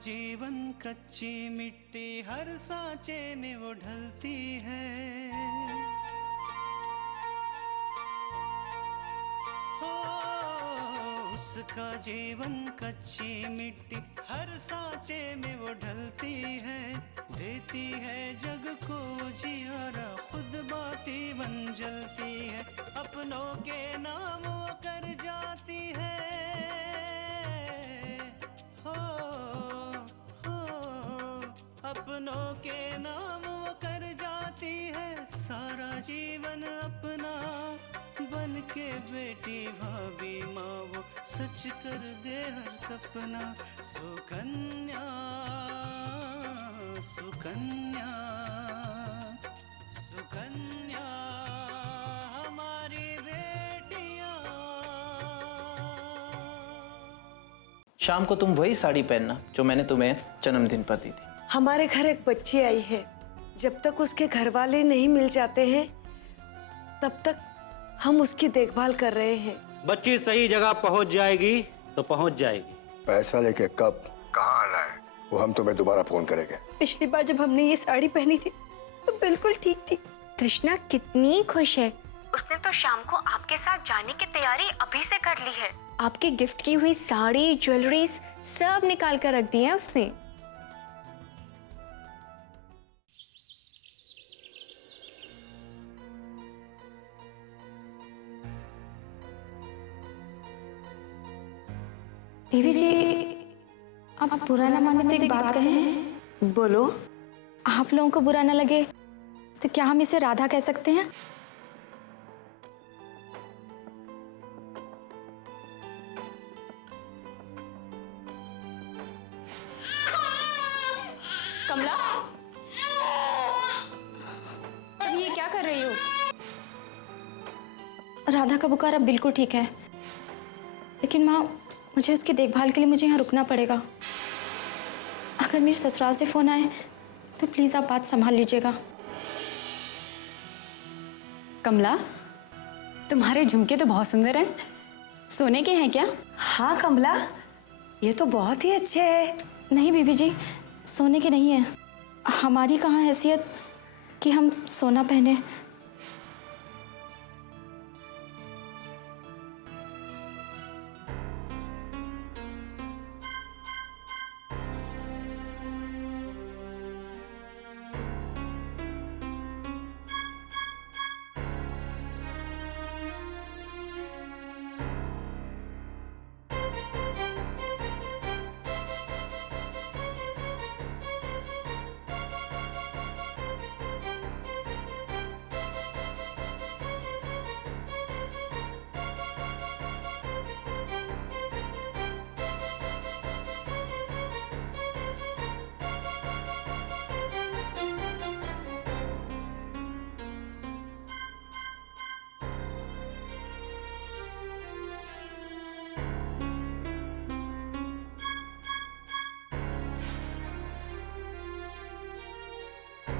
जीवन कच्ची मिट्टी हर सांचे में वो ढलती है। हो उसका जीवन कच्ची मिट्टी हर सांचे में वो ढलती है। देती है जग को जियारा खुद बाती बन जलती है। अपनों के नाम वो कर जाती है। अपनों के नाम वो कर जाती है। सारा जीवन अपना बन के बेटी भाभी माँ वो सच कर दे हर सपना। सुकन्या सुकन्या सुकन्या हमारी बेटियाँ। शाम को तुम वही साड़ी पहनना जो मैंने तुम्हें जन्मदिन पर दी थी। हमारे घर एक बच्ची आई है, जब तक उसके घर वाले नहीं मिल जाते हैं तब तक हम उसकी देखभाल कर रहे हैं। बच्ची सही जगह पहुंच जाएगी तो पहुंच जाएगी। पैसा लेके कब कहाँ आना है वो हम तुम्हें दोबारा फोन करेंगे। पिछली बार जब हमने ये साड़ी पहनी थी तो बिल्कुल ठीक थी। कृष्णा कितनी खुश है। उसने तो शाम को आपके साथ जाने की तैयारी अभी से कर ली है। आपकी गिफ्ट की हुई साड़ी ज्वेलरीज सब निकाल कर रख दी है उसने। देवी जी, आप बुरा ना माने तो एक बात कहें। बोलो। आप लोगों को बुरा ना लगे तो क्या हम इसे राधा कह सकते हैं? कमला, तुम ये क्या कर रही हो? राधा का बुखार अब बिल्कुल ठीक है, लेकिन माँ मुझे उसकी देखभाल के लिए मुझे यहाँ रुकना पड़ेगा। अगर मेरे ससुराल से फोन आए तो प्लीज आप बात संभाल लीजिएगा। कमला, तुम्हारे झुमके तो बहुत सुंदर हैं। सोने के हैं क्या? हाँ कमला, ये तो बहुत ही अच्छे हैं। नहीं बीबी जी, सोने के नहीं है। हमारी कहाँ हैसियत कि हम सोना पहने।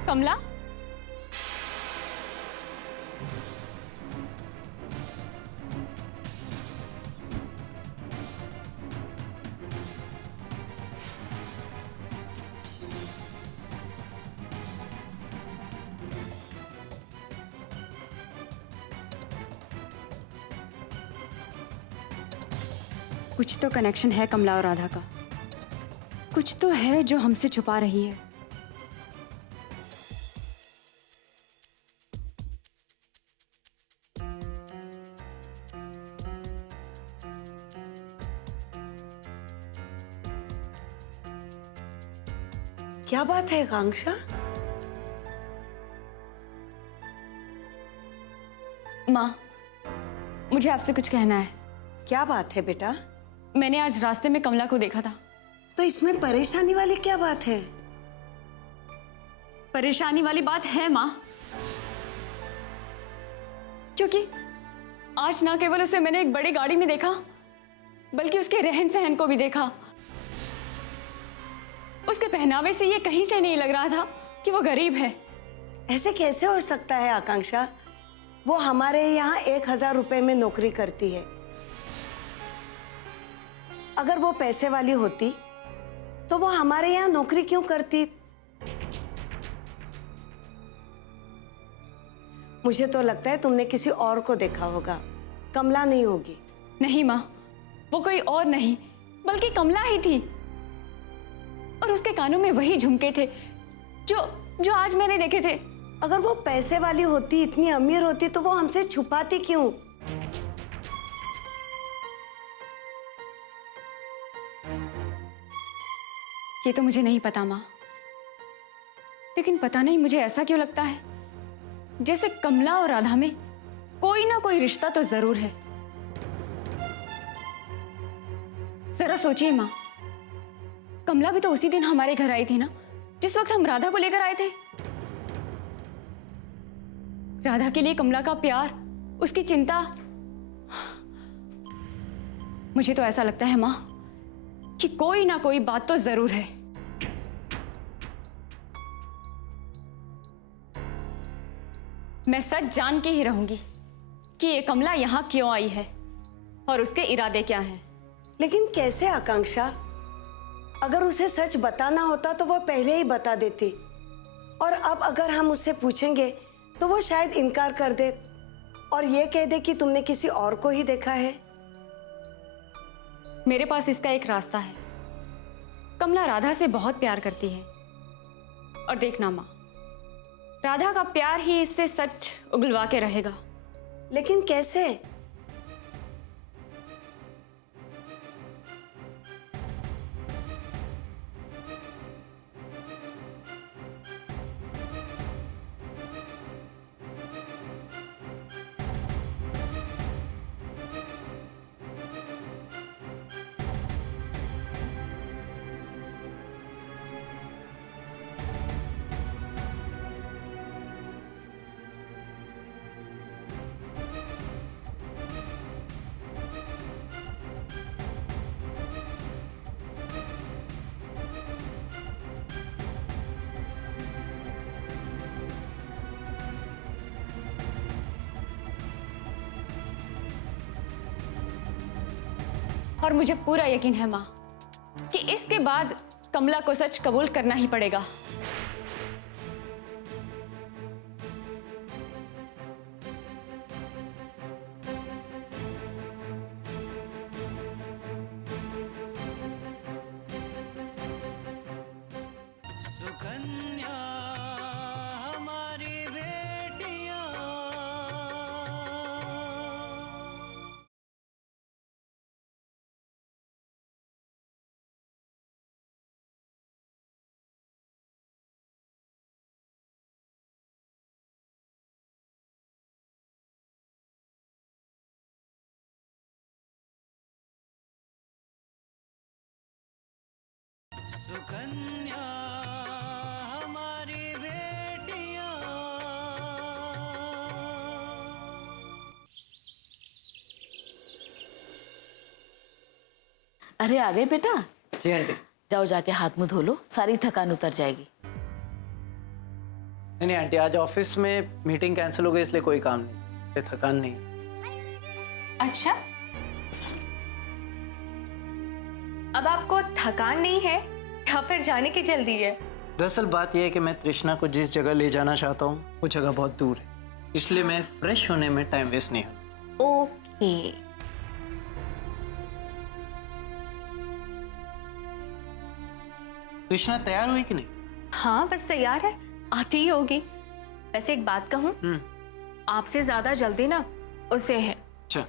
कमला, कुछ तो कनेक्शन है कमला और राधा का। कुछ तो है जो हमसे छुपा रही है। क्या बात है आकांक्षा? माँ, मुझे आपसे कुछ कहना है। क्या बात है बेटा? मैंने आज रास्ते में कमला को देखा था। तो इसमें परेशानी वाली क्या बात है? परेशानी वाली बात है माँ, क्योंकि आज ना केवल उसे मैंने एक बड़ी गाड़ी में देखा, बल्कि उसके रहन सहन को भी देखा। उसके पहनावे से ये कहीं से नहीं लग रहा था कि वो गरीब है। ऐसे कैसे हो सकता है आकांक्षा? वो हमारे यहाँ 1000 रुपए में नौकरी करती है। अगर वो पैसे वाली होती तो वो हमारे यहाँ नौकरी क्यों करती? मुझे तो लगता है तुमने किसी और को देखा होगा, कमला नहीं होगी। नहीं माँ, वो कोई और नहीं बल्कि कमला ही थी। और उसके कानों में वही झुमके थे जो आज मैंने देखे थे। अगर वो पैसे वाली होती, इतनी अमीर होती, तो वो हमसे छुपाती क्यों? ये तो मुझे नहीं पता माँ, लेकिन पता नहीं मुझे ऐसा क्यों लगता है जैसे कमला और राधा में कोई ना कोई रिश्ता तो जरूर है। जरा सोचिए माँ, कमला भी तो उसी दिन हमारे घर आई थी ना, जिस वक्त हम राधा को लेकर आए थे। राधा के लिए कमला का प्यार, उसकी चिंता, मुझे तो ऐसा लगता है माँ कि कोई ना कोई बात तो जरूर है। मैं सच जान के ही रहूंगी कि ये कमला यहां क्यों आई है और उसके इरादे क्या हैं। लेकिन कैसे आकांक्षा? अगर उसे सच बताना होता तो वो पहले ही बता देती, और अब अगर हम उससे पूछेंगे तो वो शायद इनकार कर दे और ये कह दे कि तुमने किसी और को ही देखा है। मेरे पास इसका एक रास्ता है। कमला राधा से बहुत प्यार करती है, और देखना माँ, राधा का प्यार ही इससे सच उगलवा के रहेगा। लेकिन कैसे? और मुझे पूरा यकीन है माँ कि इसके बाद कमला को सच कबूल करना ही पड़ेगा। सुकन्या हमारी बेटियां, सुकन्या हमारी बेटियां। अरे आ गए बेटा? जी आंटी। जाओ जाके हाथ मुंह धो लो, सारी थकान उतर जाएगी। नहीं आंटी, आज ऑफिस में मीटिंग कैंसिल हो गई, इसलिए कोई काम नहीं, ये थकान नहीं। अच्छा, अब आपको थकान नहीं है या फिर जाने की जल्दी है? दरअसल बात यह है कि मैं तृष्णा को जिस जगह ले जाना चाहता हूँ वो जगह बहुत दूर है, इसलिए मैं फ्रेश होने में टाइम वेस्ट नहीं होता। ओके। तृष्णा तैयार हुई कि नहीं? हाँ, बस तैयार है, आती ही होगी। वैसे एक बात कहूँ, आपसे ज्यादा जल्दी ना उसे है। अच्छा।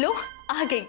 लो, आ गई।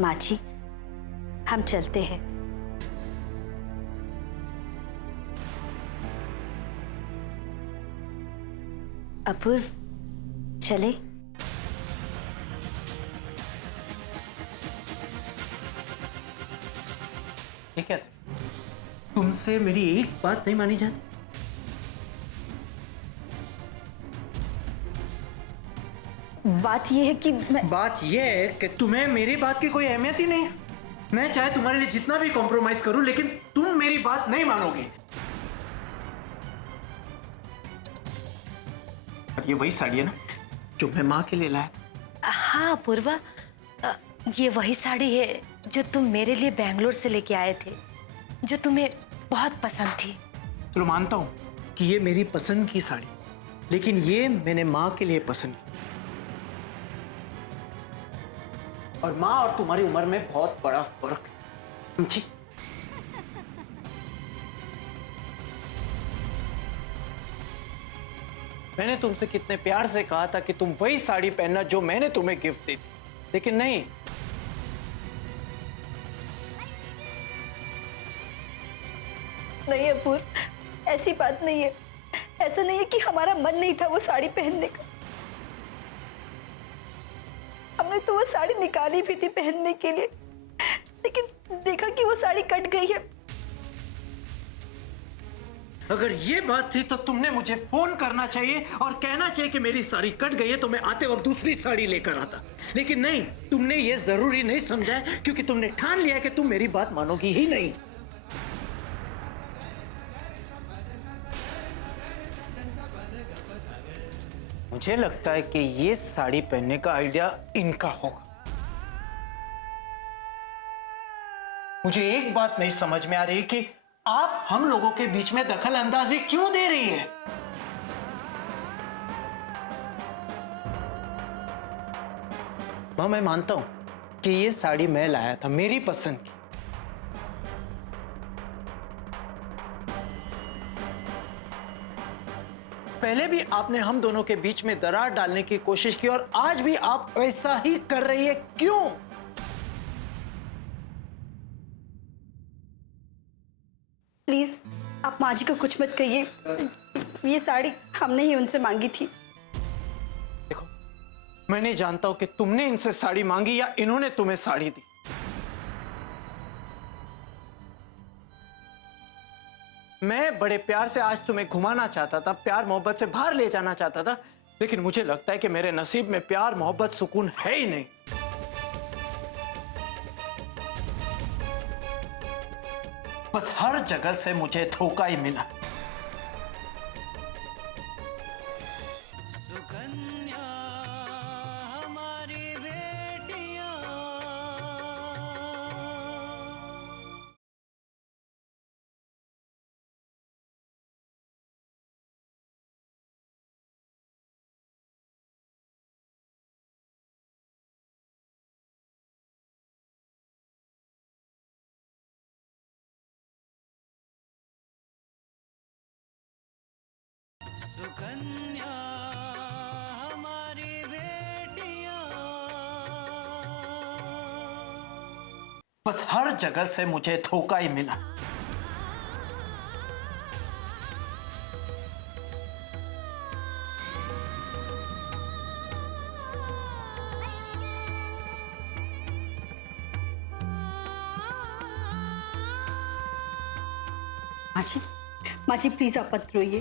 माँ जी, हम चलते हैं। अपूर्व, चले? ये क्या था? तुमसे मेरी एक बात नहीं मानी जाती? बात यह है कि बात यह है कि तुम्हें मेरी बात की कोई अहमियत ही नहीं है। मैं चाहे तुम्हारे लिए जितना भी कॉम्प्रोमाइज करूं, लेकिन तुम मेरी बात नहीं मानोगे। और ये वही साड़ी है ना जो मैं माँ के लिए लाया? हाँ पूर्वा, ये वही साड़ी है जो तुम मेरे लिए बेंगलोर से लेके आए थे, जो तुम्हें बहुत पसंद थी। चलो मानता हूं कि ये मेरी पसंद की साड़ी, लेकिन ये मैंने माँ के लिए पसंद की। और माँ और तुम्हारी उम्र में बहुत बड़ा फर्क है, समझी? मैंने तुमसे कितने प्यार से कहा था कि तुम वही साड़ी पहनना जो मैंने तुम्हें गिफ्ट दी थी, लेकिन नहीं। नहीं अपूर्व, ऐसी बात नहीं है। ऐसा नहीं है कि हमारा मन नहीं था वो साड़ी पहनने का। हमने तो वो साड़ी निकाली भी थी पहनने के लिए, लेकिन देखा कि वो साड़ी कट गई है। अगर ये बात थी तो तुमने मुझे फोन करना चाहिए और कहना चाहिए कि मेरी साड़ी कट गई है, तो मैं आते वक्त दूसरी साड़ी लेकर आता। लेकिन नहीं, तुमने ये जरूरी नहीं समझा है, क्योंकि तुमने ठान लिया कि तुम मेरी बात मानोगी ही नहीं। मुझे लगता है कि ये साड़ी पहनने का आइडिया इनका होगा। मुझे एक बात नहीं समझ में आ रही कि आप हम लोगों के बीच में दखल अंदाजी क्यों दे रही है? मां, मैं मानता हूं कि ये साड़ी मैं लाया था, मेरी पसंद की। पहले भी आपने हम दोनों के बीच में दरार डालने की कोशिश की और आज भी आप ऐसा ही कर रही है, क्यों? प्लीज आप माँ जी को कुछ मत कहिए। ये साड़ी हमने ही उनसे मांगी थी। देखो, मैं नहीं जानता हूं कि तुमने इनसे साड़ी मांगी या इन्होंने तुम्हें साड़ी दी। मैं बड़े प्यार से आज तुम्हें घुमाना चाहता था, प्यार मोहब्बत से बाहर ले जाना चाहता था, लेकिन मुझे लगता है कि मेरे नसीब में प्यार मोहब्बत सुकून है ही नहीं। बस हर जगह से मुझे धोखा ही मिला। सुकन्या हमारी बेटियां, सुकन्या हमारी बेटियां। बस हर जगह से मुझे धोखा ही मिला। माँ जी प्लीज आप मत रोइए।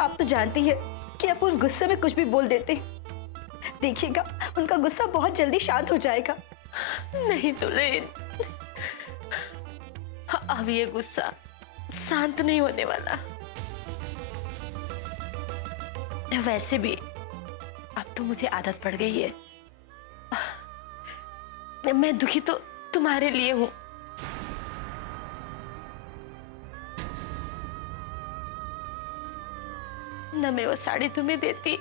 आप तो जानती है कि अपूर्व गुस्से में कुछ भी बोल देते। देखिएगा उनका गुस्सा बहुत जल्दी शांत हो जाएगा। नहीं दुल्हन, अब ये गुस्सा शांत नहीं होने वाला। वैसे भी अब तो मुझे आदत पड़ गई है। मैं दुखी तो तुम्हारे लिए हूं। न मैं वो साड़ी तुम्हें देती,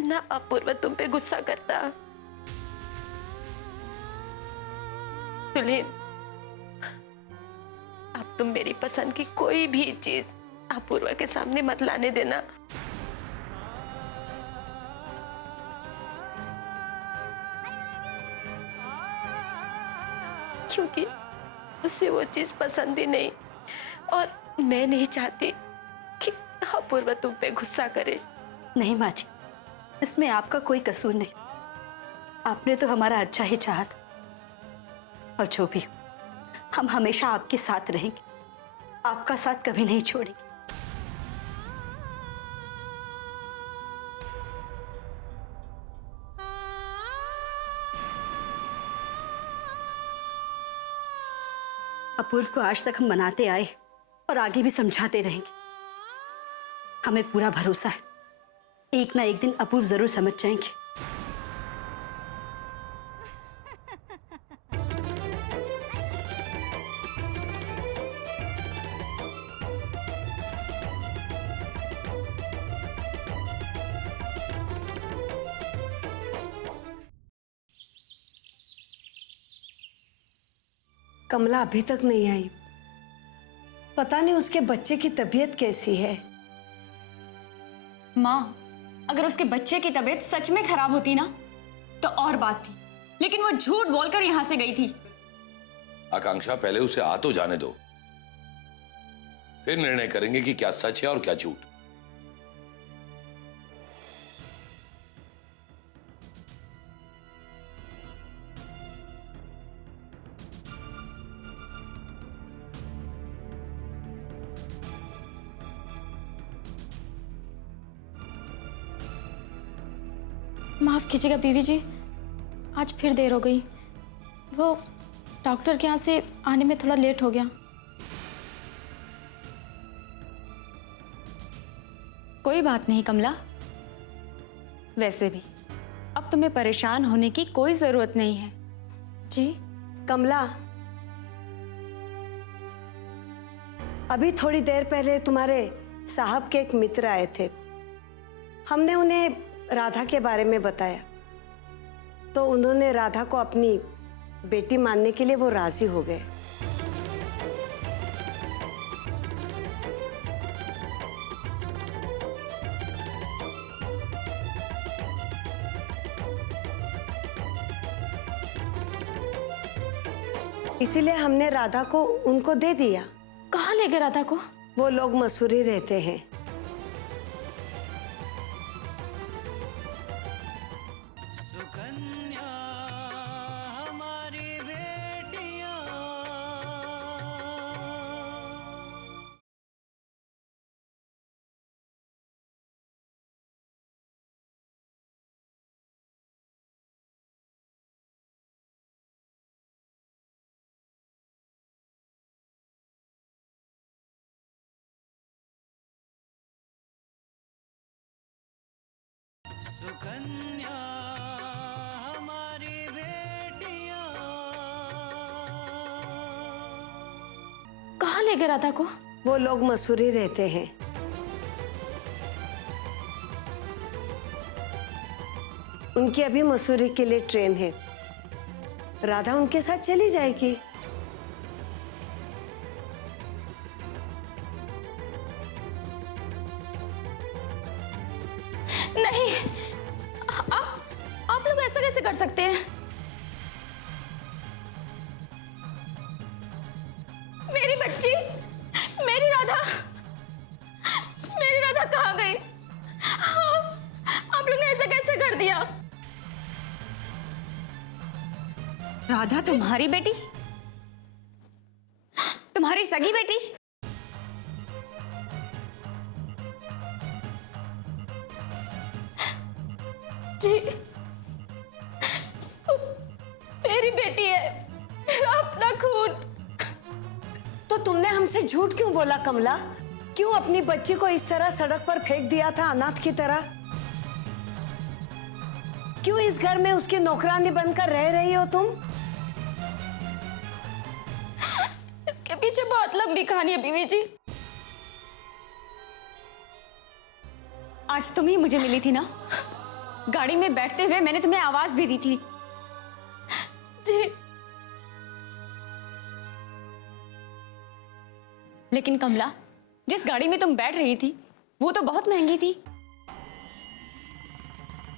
ना अपूर्व तुम पे गुस्सा करता। दुल्हन, अब तुम मेरी पसंद की कोई भी चीज अपूर्व के सामने मत लाने देना। क्योंकि उसे वो चीज पसंद ही नहीं और मैं नहीं चाहती कि अपूर्वा तुम पे गुस्सा करे। नहीं माँ जी, इसमें आपका कोई कसूर नहीं। आपने तो हमारा अच्छा ही चाहा था। और जो भी हो, हम हमेशा आपके साथ रहेंगे, आपका साथ कभी नहीं छोड़ेंगे। अपूर्व को आज तक हम मनाते आए और आगे भी समझाते रहेंगे। हमें पूरा भरोसा है, एक ना एक दिन अपूर्व जरूर समझ जाएंगे। कमला अभी तक नहीं आई। पता नहीं उसके बच्चे की तबीयत कैसी है। माँ, अगर उसके बच्चे की तबीयत सच में खराब होती ना तो और बात थी, लेकिन वो झूठ बोलकर यहां से गई थी। आकांक्षा, पहले उसे आ तो जाने दो, फिर निर्णय करेंगे कि क्या सच है और क्या झूठ। माफ़ कीजिएगा बीवी जी, आज फिर देर हो गई। वो डॉक्टर के यहाँ से आने में थोड़ा लेट हो गया। कोई बात नहीं कमला, वैसे भी अब तुम्हें परेशान होने की कोई जरूरत नहीं है। जी कमला, अभी थोड़ी देर पहले तुम्हारे साहब के एक मित्र आए थे। हमने उन्हें राधा के बारे में बताया तो उन्होंने राधा को अपनी बेटी मानने के लिए वो राजी हो गए। इसीलिए हमने राधा को उनको दे दिया। कहाँ ले गए राधा को? वो लोग मसूरी रहते हैं। सुकन्या हमारी बेटियां। सुकन्या हमारी बेटियां। कहाँ ले गए राधा को? वो लोग मसूरी रहते हैं। उनकी अभी मसूरी के लिए ट्रेन है। राधा उनके साथ चली जाएगी। नहीं, आप लोग ऐसा कैसे कर सकते हैं? मेरी बच्ची, मेरी राधा कहाँ गई? आप लोग ने ऐसा कैसे कर दिया? राधा तुम्हारी बेटी? तुम्हारी सगी बेटी? जी, मेरी बेटी है, मेरा अपना खून। तो तुमने हमसे झूठ क्यों बोला कमला? क्यों अपनी बच्ची को इस तरह सड़क पर फेंक दिया था अनाथ की तरह? क्यों इस घर में उसकी नौकरानी बनकर रह रही हो तुम? इसके पीछे बहुत लंबी कहानी है बीवी जी। आज तुम ही मुझे मिली थी ना, गाड़ी में बैठते हुए मैंने तुम्हें आवाज भी दी थी। जी, लेकिन कमला, जिस गाड़ी में तुम बैठ रही थी वो तो बहुत महंगी थी,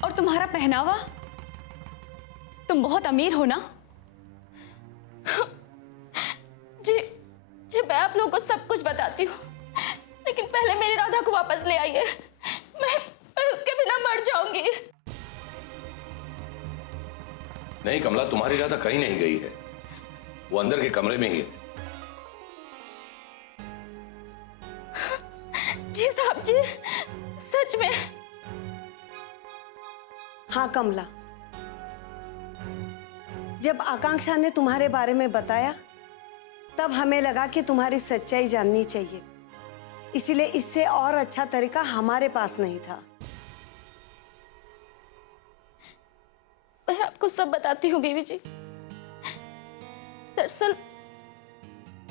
और तुम्हारा पहनावा, तुम बहुत अमीर हो ना? जी, जी मैं आप लोगों को सब कुछ बताती हूँ, लेकिन पहले मेरी राधा को वापस ले आइए। मैं उसके बिना मर जाऊंगी। नहीं कमला, तुम्हारी राधा कहीं नहीं गई है, वो अंदर के कमरे में ही है। जी साहब जी, सच में? हाँ कमला, जब आकांक्षा ने तुम्हारे बारे में बताया तब हमें लगा कि तुम्हारी सच्चाई जाननी चाहिए, इसलिए इससे और अच्छा तरीका हमारे पास नहीं था। मैं आपको सब बताती हूँ बीवी जी। दरअसल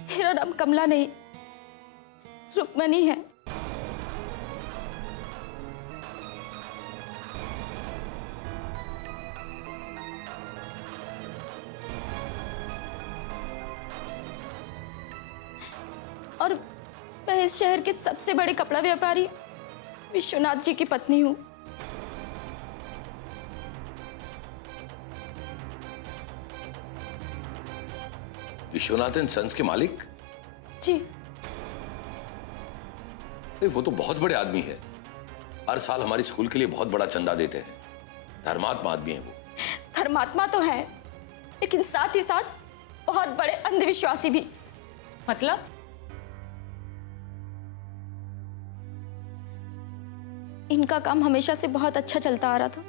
मेरा नाम कमला नहीं, रुक्मणी है। और मैं इस शहर के सबसे बड़े कपड़ा व्यापारी विश्वनाथ जी की पत्नी हूँ। विश्वनाथ एंड सन्स के मालिक? जी। अरे वो तो बहुत बड़े आदमी है, हर साल हमारे स्कूल के लिए बहुत बड़ा चंदा देते हैं, धर्मात्मा आदमी है वो। धर्मात्मा तो है, लेकिन साथ ही साथ बहुत बड़े अंधविश्वासी भी। मतलब? इनका काम हमेशा से बहुत अच्छा चलता आ रहा था,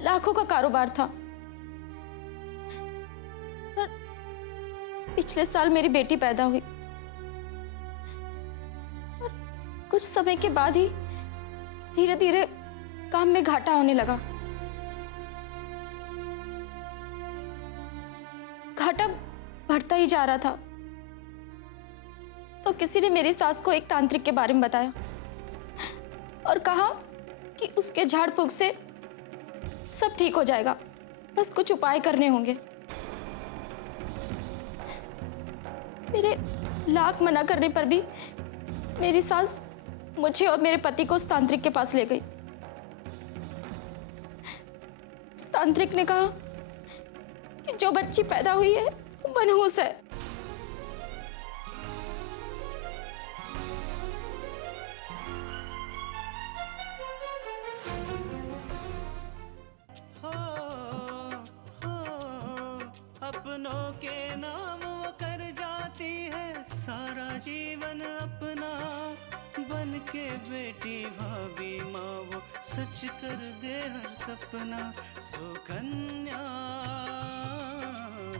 लाखों का कारोबार था। पर पिछले साल मेरी बेटी पैदा हुई और कुछ समय के बाद ही धीरे धीरे काम में घाटा होने लगा। घाटा बढ़ता ही जा रहा था, तो किसी ने मेरी सास को एक तांत्रिक के बारे में बताया और कहा कि उसके झाड़ फूंक से सब ठीक हो जाएगा, बस कुछ उपाय करने होंगे। मेरे लाख मना करने पर भी मेरी सास मुझे और मेरे पति को उस तांत्रिक के पास ले गई। उस तांत्रिक ने कहा कि जो बच्ची पैदा हुई है वो मनहूस है। अपनों के नाम वो कर जाती है सारा जीवन अपना, बन के बेटी भाभी माँ वो सच कर दे हर सपना। सुकन्या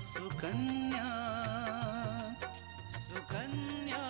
सुकन्या सुकन्या